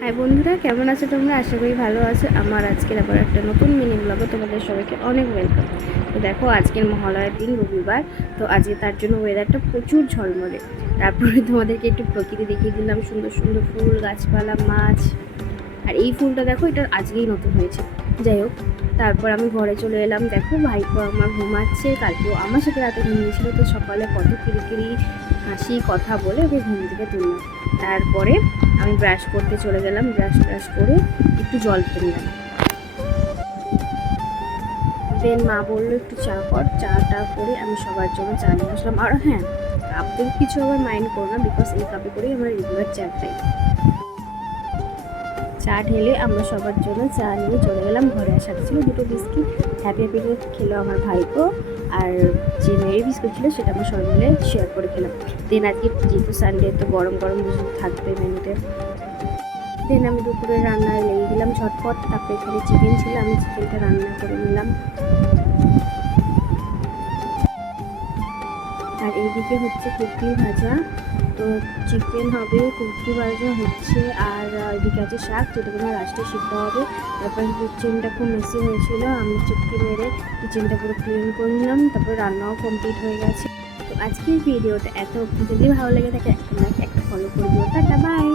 High বন্ধুরা, কেমন আছো তোমরা? আশা করি ভালো আছো। আমার আজকের আবার একটা নতুন মিনি ব্লগে তোমাদের সবাইকে অনেক ওয়েলকাম। তো দেখো, আজকের মহালয়ার দিন, রবিবার। তো আজকে তার জন্য ওয়েদারটা প্রচুর ঝলমলে। তারপরে তোমাদেরকে একটু প্রকৃতি দেখিয়ে দিলাম, সুন্দর সুন্দর ফুল, গাছপালা, মাছ। আর এই ফুলটা দেখো, এটা আজকেই নতুন হয়েছে। যাই হোক, তারপর আমি ঘরে চলে এলাম। দেখো, ভাইপো আমার ঘুমাচ্ছে। কালকেও আমার সাথে রাতে ঘুমিয়েছিল। তো সকালে কত কিরিকিরি হাসি কথা বলে ওকে ঘুম থেকে তুললাম। তারপরে আমি ব্রাশ করতে চলে গেলাম। ব্রাশ করে একটু জল খেয়ে নিলাম। দেন মা বললো একটু চা কর। চাটা করে আমি সবার জন্য চা নিয়ে আসলাম। আর হ্যাঁ, কাপের কিছু আবার মাইন্ড করো না, বিকজ এই কাপে করেই আমার রেগুলার চা খাই। চা ঢেলে আমরা সবার জন্য চা নিয়ে চলে গেলাম ঘরে। আসার ছিল দুটো বিস্কিট, হ্যাপি হ্যাপি খেলো আমার ভাইপো। আর যে মেরি বিস্কুট ছিল সেটা আমরা সবাই মিলে শেয়ার করে খেলাম। দেন আজকে যেহেতু সানডে, তো গরম গরম বিস্কুট থাকবে মেনুতে। দেন আমি দুপুরে রান্নায় লেগে গেলাম ঝটপট। তারপরে এখানে চিকেন ছিল, আমি চিকেনটা রান্না করে নিলাম। আর এইদিকে হচ্ছে কুটকি ভাজা। তো চিকেন হবে, কুটকি ভাজা হচ্ছে, আর এদিকে আছে শাক, যেটা তোমার লাস্টে সিদ্ধ হবে। তারপরে কিচেনটা খুব মেসি হয়েছিল, আমি চুটকি মেরে কিচেনটা পুরো ক্লিন করে নিলাম। তারপরে রান্নাও কমপ্লিট হয়ে গেছে। তো আজকের ভিডিওটা এত, যদি ভালো লেগে থাকে একটা লাইক, একটা ফলো করে দিও। Tata, by.